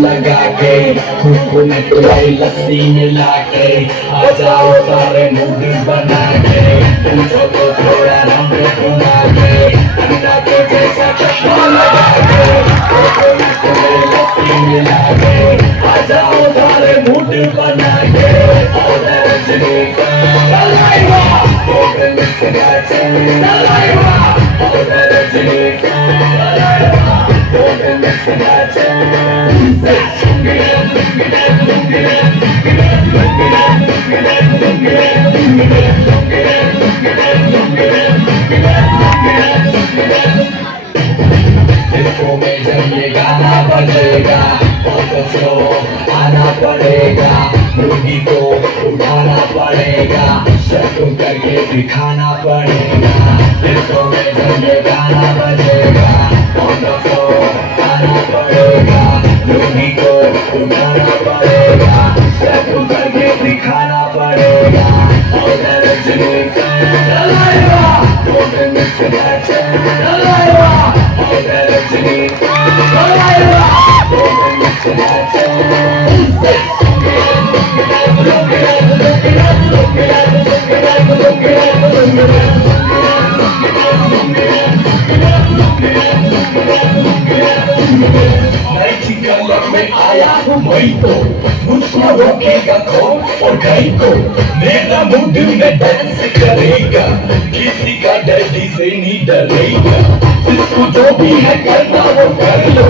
लगा के खुद में तुम्हारी लस्सी मिला के आ जाओ सारे मूड बना के पूछो तो थोड़ा रंग घुमा के अंडा के जैसा चश्मा लगा के खुद में तुम्हारी लस्सी मिला के आ जाओ सारे मूड बना के रजनी का रजनी का इसको में जब ये गाना बजेगा तो स्लो आना पड़ेगा मुर्गी को उठाना पड़ेगा शर्तों करके दिखाना पड़ेगा इसको में जब ये गाना बजेगा तो स्लो आना पड़ेगा मुर्गी को उठाना पड़ेगा शर्तों करके दिखाना पड़ेगा और रजनी का में आया हूँ मैं तो मुझको रोकेगा कौन और कहीं को मेरा मूड में डांस करेगा किसी का डैडी से नहीं डरेगा जिसको जो भी है करना वो कर लो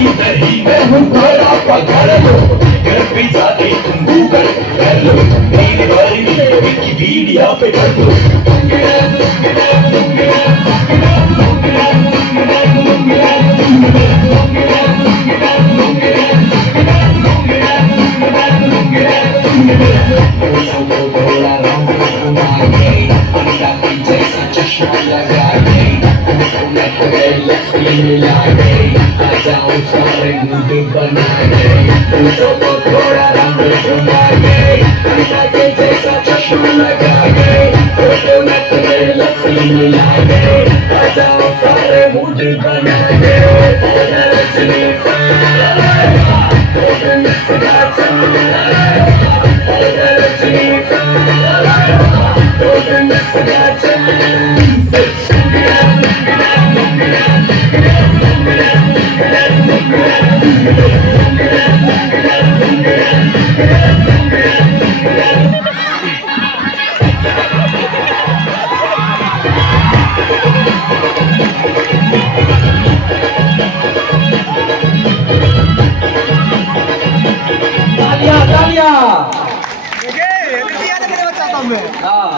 इधर ही मैं हूँ बड़ा पकड़ लो घर पे जाके तुम गूगल कर लो मेरी बारी विकिपीडिया पे कर लो मिला के आ जाओ सारे मूड बना के पूछो तो थोड़ा रंग घुमा के अंडा के जैसा चश्मा लगा के फोटो में तुम्हें लस्सी मिला के आ जाओ सारे मूड बना के रजनी का देखिए, देखिए, मेरे बच्चा तो मैं। हाँ